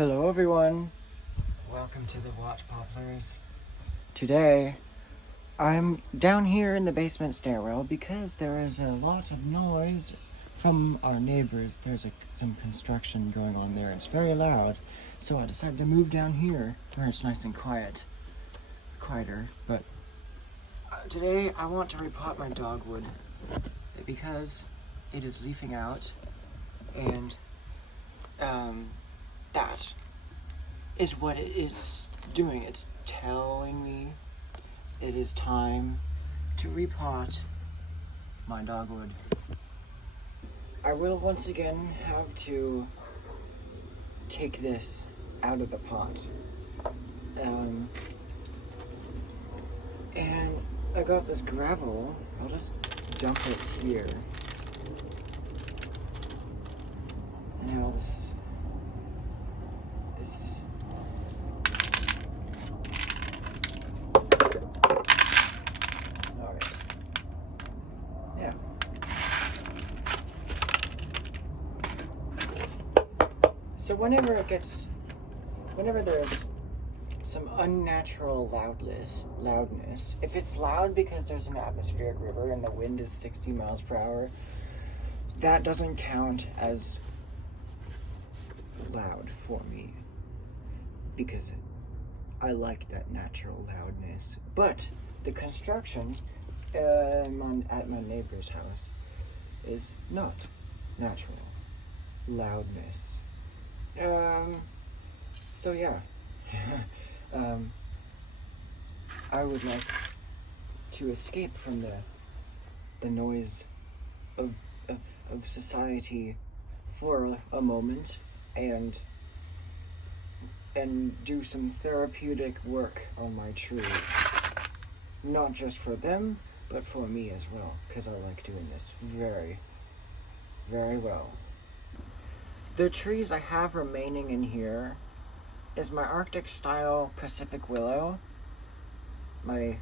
Hello everyone! Welcome to the Watch Poplars. Today, I'm down here in the basement stairwell because there is a lot of noise from our neighbors. There's some construction going on there. It's very loud, so I decided to move down here where it's nice and quieter. But today I want to repot my dogwood because it is leafing out, and that is what it is doing. It's telling me it is time to repot my dogwood. I will once again have to take this out of the pot. And I got this gravel. I'll just dump it here. And now this alright. Yeah. So whenever there's some unnatural loudness, if it's loud because there's an atmospheric river and the wind is 60 miles per hour, that doesn't count as loud for me because I like that natural loudness. But the construction at my neighbor's house is not natural loudness. So yeah. I would like to escape from the noise of society for a moment and do some therapeutic work on my trees. Not just for them, but for me as well, because I like doing this very, very well. The trees I have remaining in here is my Arctic style Pacific willow, my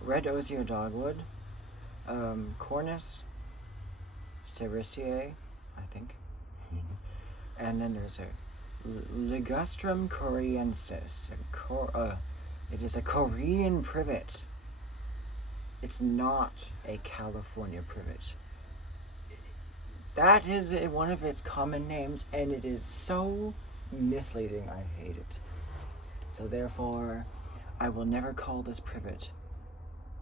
red osier dogwood, Cornus sericea, I think, and then there's a Ligustrum coriensis. It is a Korean privet. It's not a California privet. That is one of its common names, and it is so misleading. I hate it. So therefore, I will never call this privet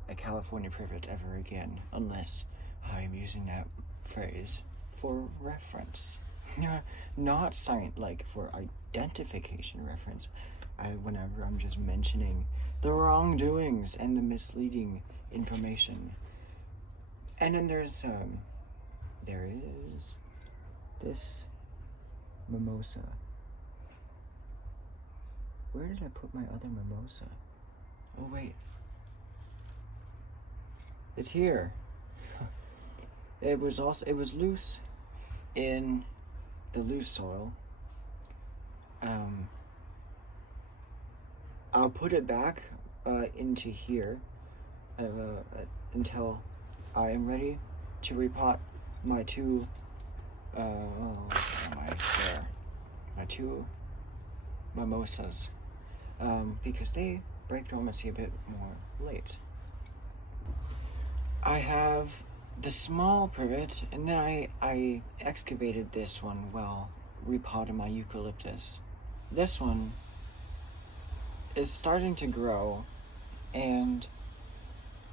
a California privet ever again, unless I'm using that phrase for reference. Not for identification reference. Whenever I'm just mentioning the wrongdoings and the misleading information. And then there is this mimosa. Where did I put my other mimosa? Oh wait. It's here. It was loose in the loose soil. I'll put it back into here until I am ready to repot my two mimosas, because they break dormancy a bit more late. I have the small privet, and then I excavated this one while repotting my eucalyptus. This one is starting to grow, and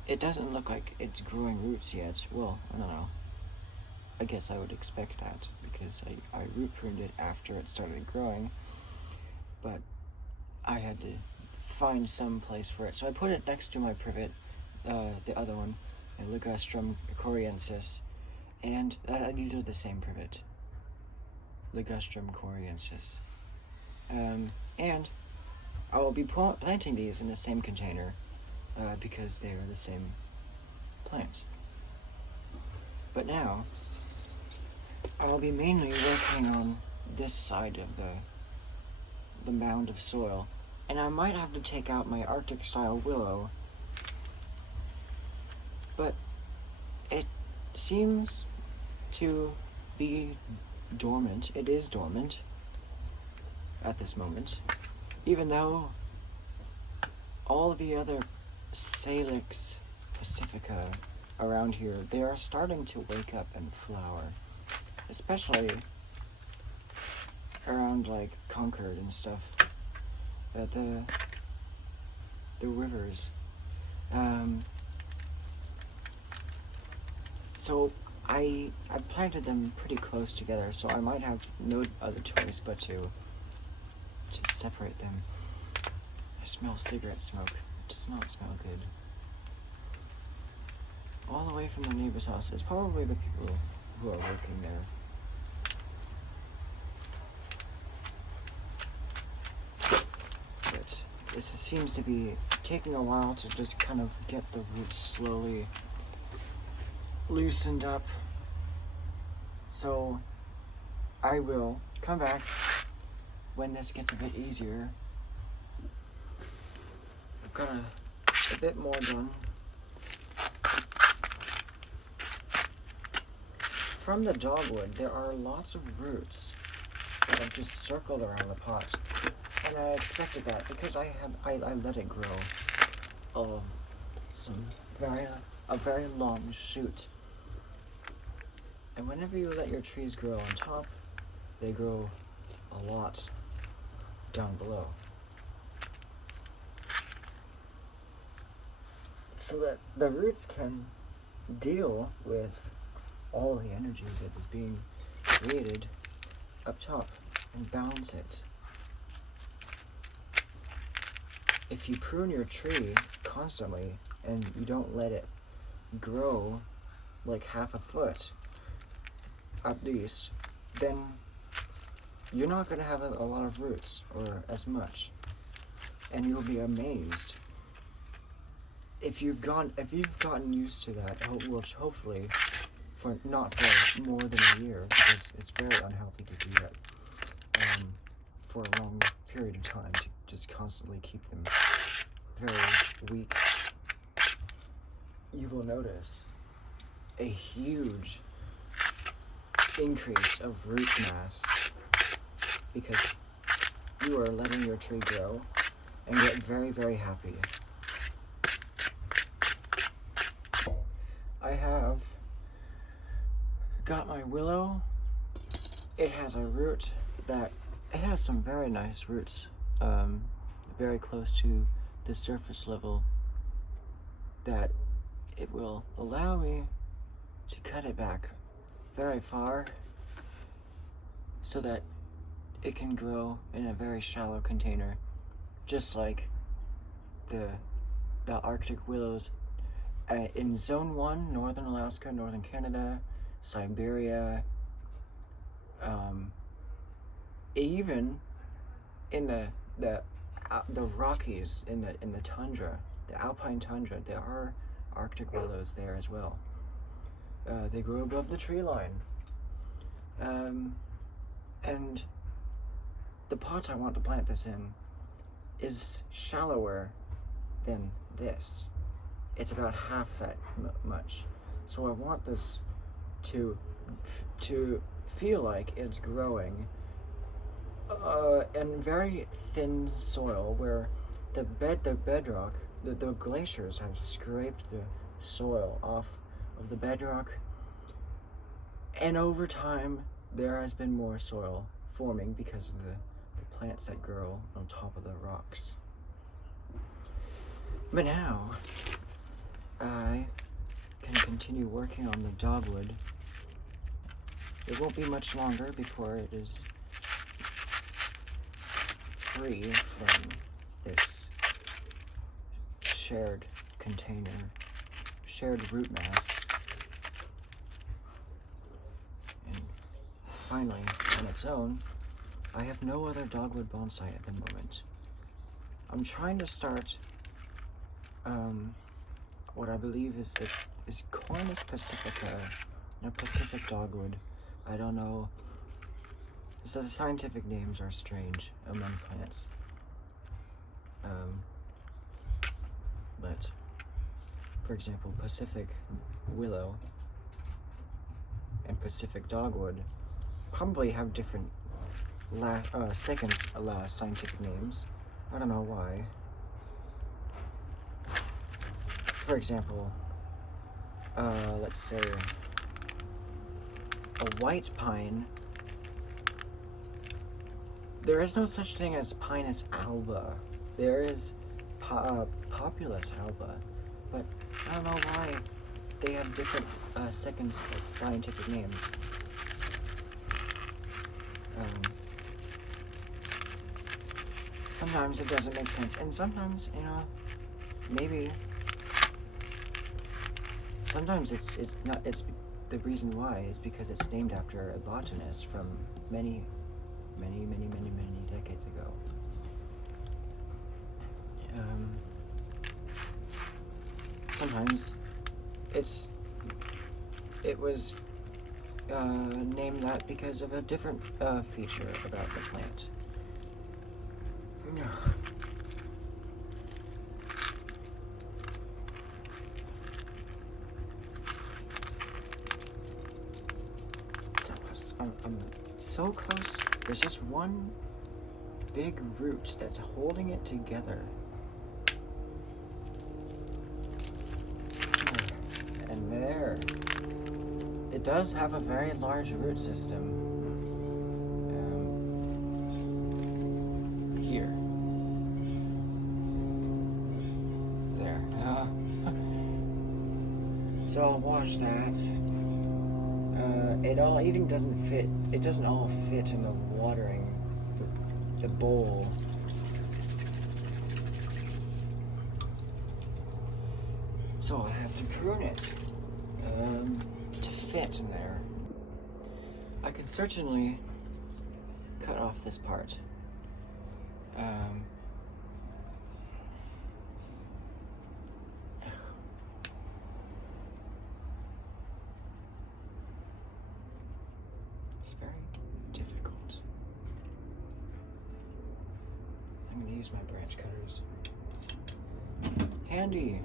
it doesn't look like it's growing roots yet. Well, I don't know. I guess I would expect that because I root pruned it after it started growing, but I had to find some place for it. So I put it next to my privet, the other one, Ligustrum coriensis, and these are the same privet, Ligustrum coriensis. And I will be planting these in the same container because they are the same plants. But now, I will be mainly working on this side of the mound of soil, and I might have to take out my Arctic style willow, but it seems to be dormant. It is dormant. at this moment, even though all the other Salix pacifica around here, they are starting to wake up and flower, especially around like Concord and stuff, at the rivers. So I planted them pretty close together, so I might have no other choice but to separate them. I smell cigarette smoke. It does not smell good. All the way from the neighbor's house. It's probably the people who are working there. But this seems to be taking a while to just kind of get the roots slowly loosened up. So I will come back when this gets a bit easier. I've got a bit more done. From the dogwood, there are lots of roots that have just circled around the pot. And I expected that because I let it grow a very long shoot. And whenever you let your trees grow on top, they grow a lot down below. So that the roots can deal with all the energy that is being created up top and balance it. If you prune your tree constantly and you don't let it grow like half a foot at least, then you're not going to have a lot of roots or as much, and you'll be amazed if you've gotten used to that. Which hopefully not for more than a year, because it's very unhealthy to do that for a long period of time, to just constantly keep them very weak. You will notice a huge increase of root mass because you are letting your tree grow and get very, very happy. I have got my willow. It has a root that it has some very nice roots, very close to the surface level, that it will allow me to cut it back very far so that it can grow in a very shallow container, just like the Arctic willows in Zone 1, Northern Alaska, Northern Canada, Siberia, even in the Rockies, in the tundra, the alpine tundra, there are Arctic willows there as well. They grow above the tree line. And the pot I want to plant this in is shallower than this. It's about half that much. So I want this to feel like it's growing in very thin soil where the bedrock, the glaciers have scraped the soil off of the bedrock, and over time there has been more soil forming because of the plants that grow on top of the rocks. But now I can continue working on the dogwood. It won't be much longer before it is free from this shared container, shared root mass. And finally, on its own, I have no other dogwood bonsai at the moment. I'm trying to start what I believe is Cornus pacifica, a Pacific dogwood. I don't know. So the scientific names are strange among plants. But, for example, Pacific willow and Pacific dogwood probably have different second last scientific names. I don't know why. For example, let's say a white pine. There is no such thing as Pinus alba. There is Populus alba, but I don't know why they have different second scientific names. Sometimes it doesn't make sense, and sometimes, maybe. Sometimes it's not. It's the reason why is because it's named after a botanist from many decades ago. Sometimes it was named that because of a different feature about the plant. I'm so close. There's just one big root that's holding it together. And there. It does have a very large root system. Here. There. So I'll wash that. It all even doesn't fit. It doesn't all fit in the watering, the bowl. So I have to prune it to fit in there. I can certainly cut off this part. It's very difficult. I'm going to use my branch cutters. Handy.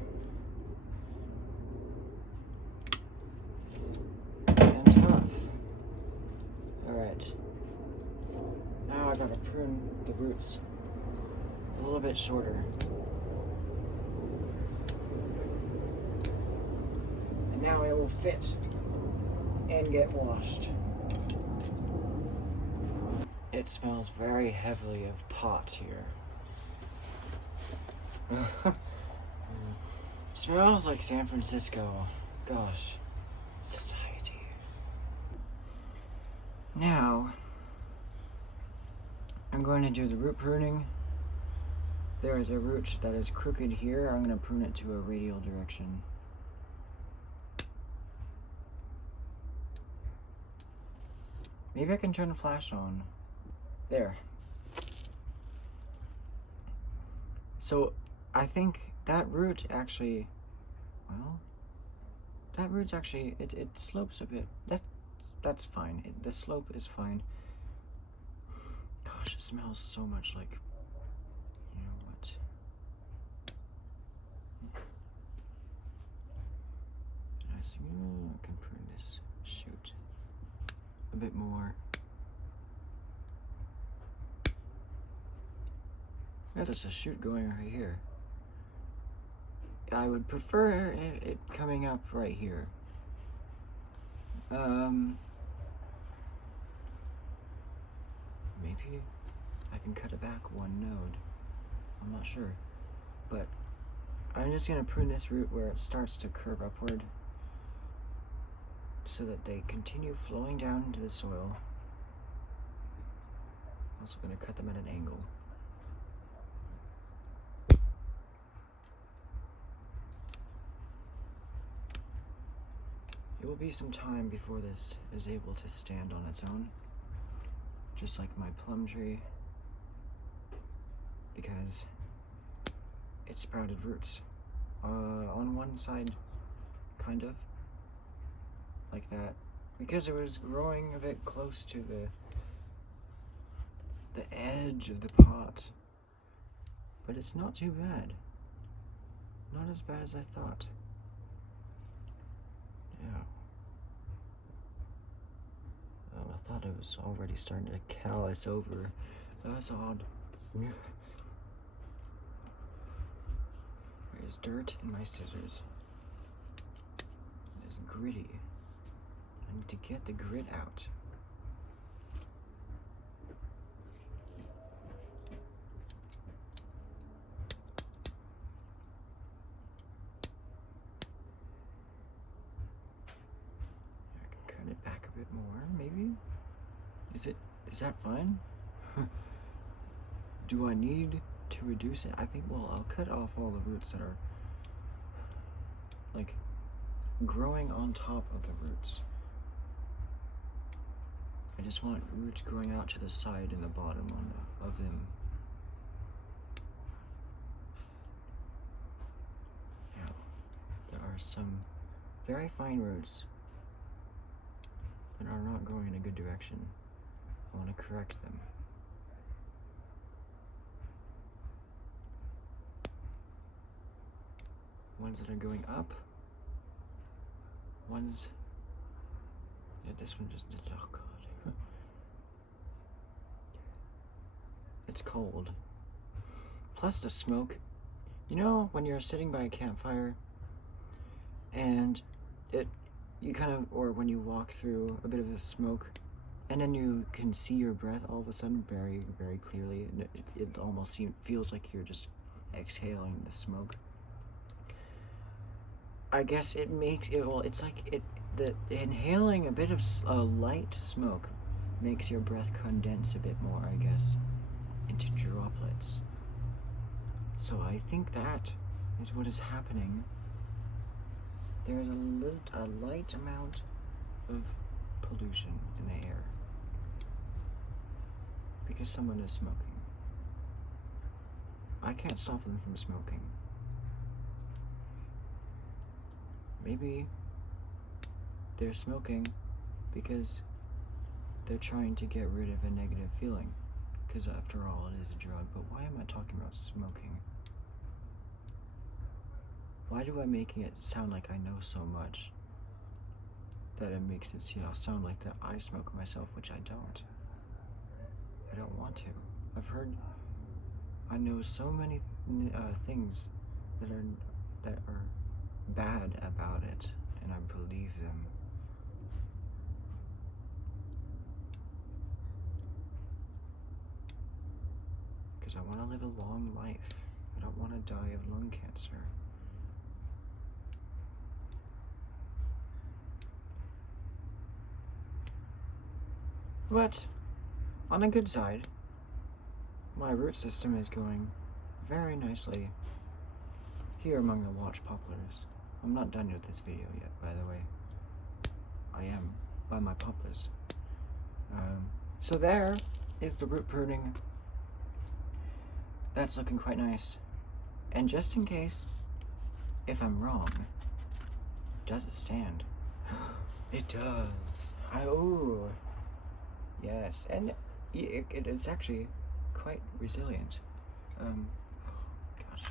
And tough. Alright. Now I gotta prune the roots a little bit shorter. And now it will fit and get washed. It smells very heavily of pot here. Smells like San Francisco. Gosh. Society. Now, I'm going to do the root pruning. There is a root that is crooked here. I'm going to prune it to a radial direction. Maybe I can turn the flash on. There. So, I think that root actually, well, that root's actually, it slopes a bit. That's fine. The slope is fine. Gosh, it smells so much like, you know what? I can prune this shoot a bit more. Yeah, there's a shoot going right here. I would prefer it coming up right here. Maybe I can cut it back one node. I'm not sure. But I'm just gonna prune this root where it starts to curve upward so that they continue flowing down into the soil. I'm also gonna cut them at an angle. It will be some time before this is able to stand on its own, just like my plum tree, because it sprouted roots on one side, kind of, like that, because it was growing a bit close to the edge of the pot, but it's not too bad, not as bad as I thought. Yeah. thought it was already starting to callus over. That's odd. There's dirt in my scissors. It's gritty. I need to get the grit out. I can cut it back a bit more, maybe? Is that fine? Do I need to reduce it? I think, well, I'll cut off all the roots that are like growing on top of the roots. I just want roots growing out to the side and the bottom of them. Now, there are some very fine roots that are not going in a good direction. I want to correct them. Ones that are going up. Ones. Yeah, this one just did. Oh god. It's cold. Plus the smoke. You know, when you're sitting by a campfire and you kind of, or when you walk through a bit of the smoke and then you can see your breath all of a sudden very, very clearly, and it almost feels like you're just exhaling the smoke. I guess it makes it, well, it's like the inhaling a bit of light smoke makes your breath condense a bit more, I guess, into droplets. So I think that is what is happening. There's a light amount of pollution in the air because someone is smoking. I can't stop them from smoking. Maybe they're smoking because they're trying to get rid of a negative feeling. Because after all, it is a drug. But why am I talking about smoking? Why do I making it sound like I know so much that it makes it sound like that I smoke myself, which I don't. I don't want to. I know so many things that are bad about it, and I believe them. Because I want to live a long life. I don't want to die of lung cancer. But, on a good side, my root system is going very nicely here among the watch poplars. I'm not done with this video yet, by the way. I am by my poplars. So there is the root pruning. That's looking quite nice. And just in case, if I'm wrong, does it stand? It does. Oh, yes, and it's actually quite resilient. Gosh.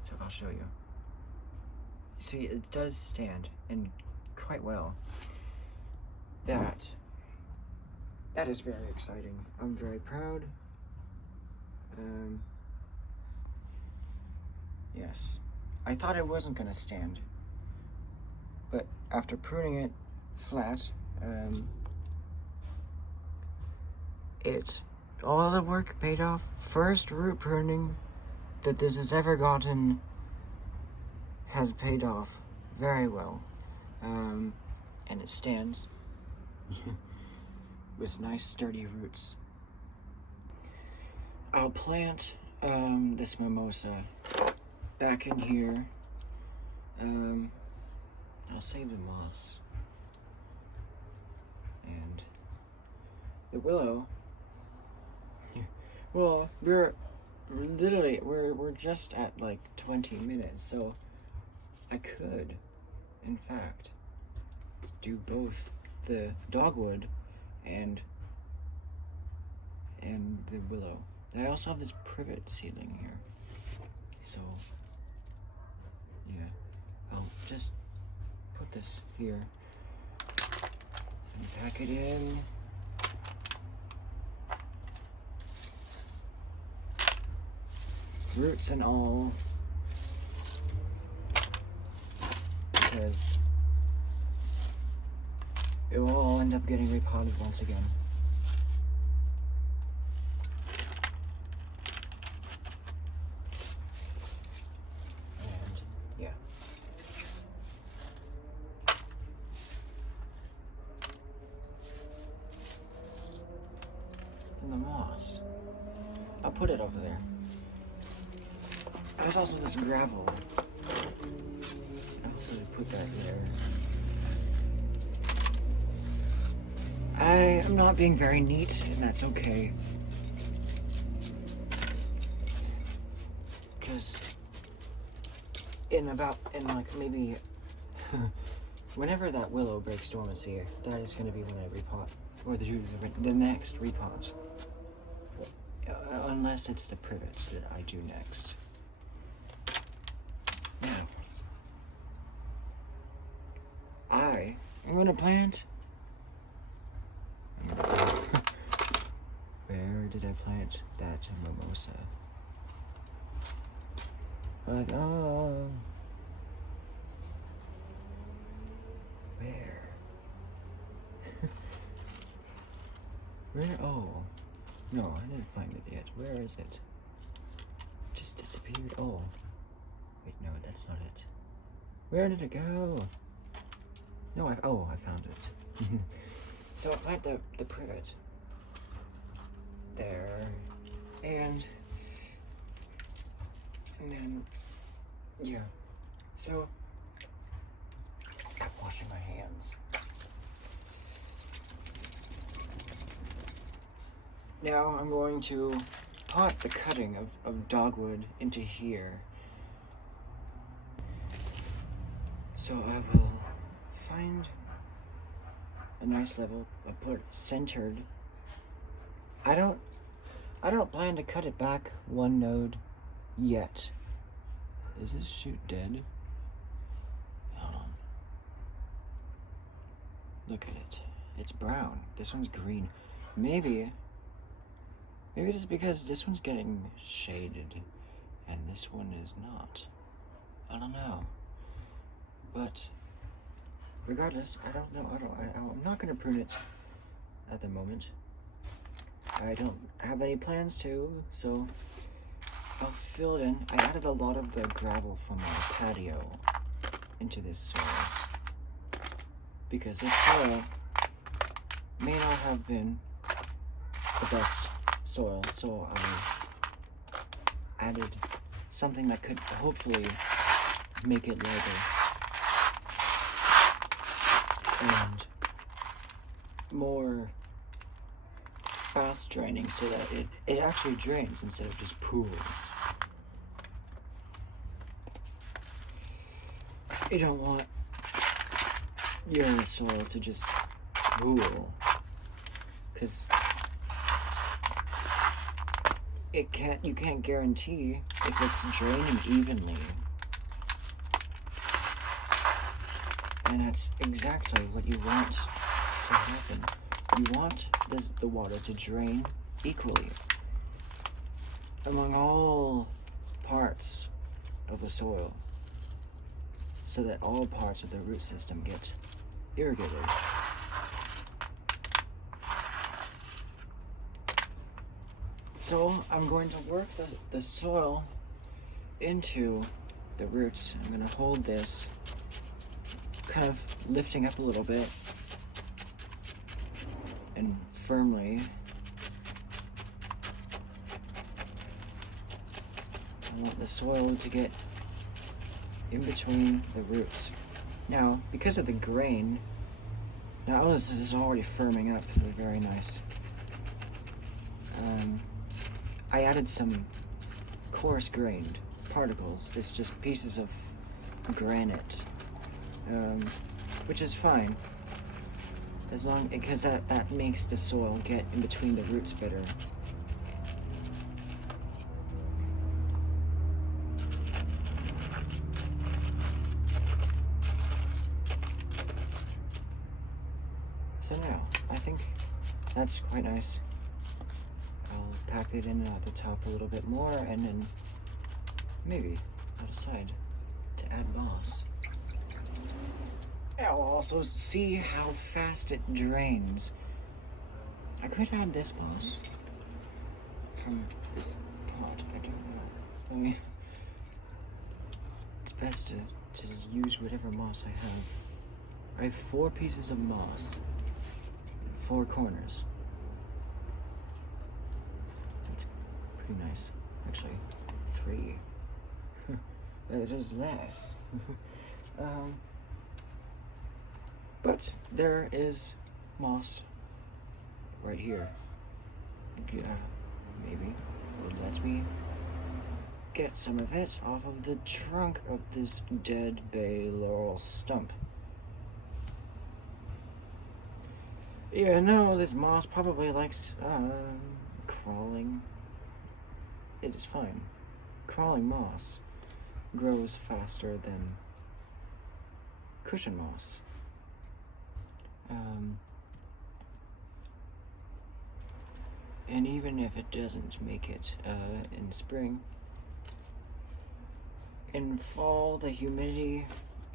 So I'll show you. See, it does stand, and quite well. That is very exciting. I'm very proud. Yes. I thought it wasn't gonna stand, but after pruning it flat, all the work paid off. First root pruning that this has ever gotten has paid off very well, and it stands with nice sturdy roots. I'll plant this mimosa back in here. I'll save the moss and the willow. Well, we're just at like 20 minutes, so I could, in fact, do both the dogwood and the willow. And I also have this privet seedling here, so yeah, I'll just put this here And pack it in. Roots and all. Because it will all end up getting repotted once again. And yeah. And the moss. I'll put it over there. There's also this gravel. I'll also put that there. I am not being very neat, and that's okay. Because in like maybe whenever that willow breaks dormancy, that is going to be when I repot, or the next repot. Unless it's the privets that I do next. Now, I am going to plant. Where did I plant that mimosa? But where? Where? Oh, no, I didn't find it yet. Where is it? Just disappeared. Oh, wait, no, that's not it. Where did it go? No, I found it. So I plant the privet there, and then yeah. So I'm washing my hands. Now I'm going to pot the cutting of dogwood into here. So I will find a nice level. I put it centered. I don't plan to cut it back one node yet. Is this shoot dead? Hold on. Look at it. It's brown. This one's green. Maybe it's because this one's getting shaded and this one is not. I don't know. But regardless, I don't know. I'm not going to prune it at the moment. I don't have any plans to, so I'll fill it in. I added a lot of the gravel from my patio into this soil because this soil may not have been the best soil, so I added something that could hopefully make it lighter and more fast draining so that it actually drains instead of just pools. You don't want your soil to just pool, because you can't guarantee if it's draining evenly. And that's exactly what you want to happen. You want the water to drain equally among all parts of the soil so that all parts of the root system get irrigated. So I'm going to work the soil into the roots. I'm going to hold this, kind of lifting up a little bit and firmly. I want the soil to get in between the roots. Now, because of the grain, now this is already firming up. Very nice. I added some coarse grained particles. It's just pieces of granite, which is fine, as long because that makes the soil get in between the roots better. So now that's quite nice. I'll pack it in at the top a little bit more, and then maybe I'll decide to add moss. I'll also see how fast it drains. I could add this moss from this pot. I don't know. I mean, it's best to use whatever moss I have. I have 4 pieces of moss, 4 corners. That's pretty nice. Actually, 3. It is less. But there is moss right here. Maybe it lets me get some of it off of the trunk of this dead bay laurel stump. Yeah, no, this moss probably likes crawling. It is fine. Crawling moss grows faster than cushion moss. And even if it doesn't make it in spring, in fall the humidity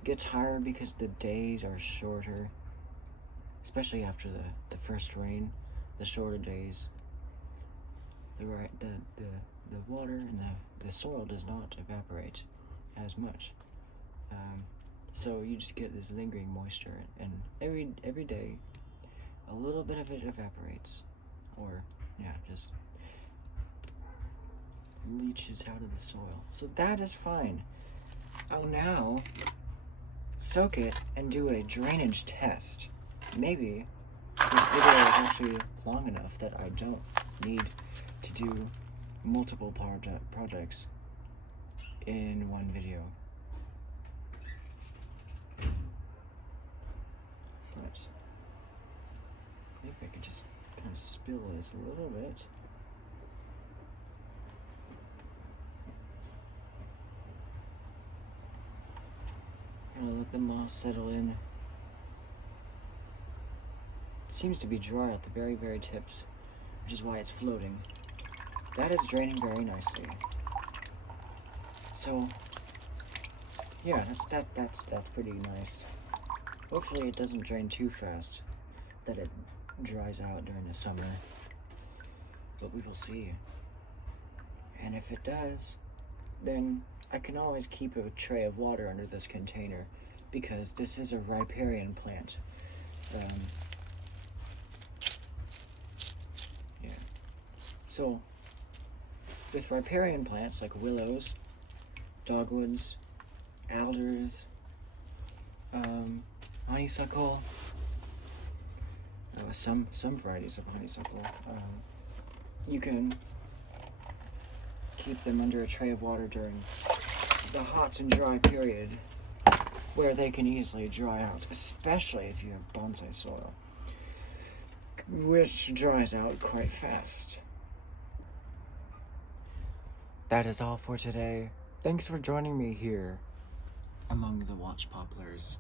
gets higher because the days are shorter, especially after the first rain. The shorter days, the water and the soil does not evaporate as much, so you just get this lingering moisture, and every day a little bit of it evaporates, or just leaches out of the soil. So that is fine. I'll now soak it and do a drainage test. Maybe this video is actually long enough that I don't need to do multiple projects in one video. But maybe I could just kind of spill this a little bit. Gonna let the moss settle in. It seems to be dry at the very, very tips, which is why it's floating. That is draining very nicely. So yeah, that's pretty nice. Hopefully it doesn't drain too fast, that it dries out during the summer, but we will see. And if it does, then I can always keep a tray of water under this container, because this is a riparian plant. So with riparian plants like willows, dogwoods, alders, honeysuckle, some varieties of honeysuckle, you can keep them under a tray of water during the hot and dry period, where they can easily dry out, especially if you have bonsai soil, which dries out quite fast. That is all for today. Thanks for joining me here among the watch poplars.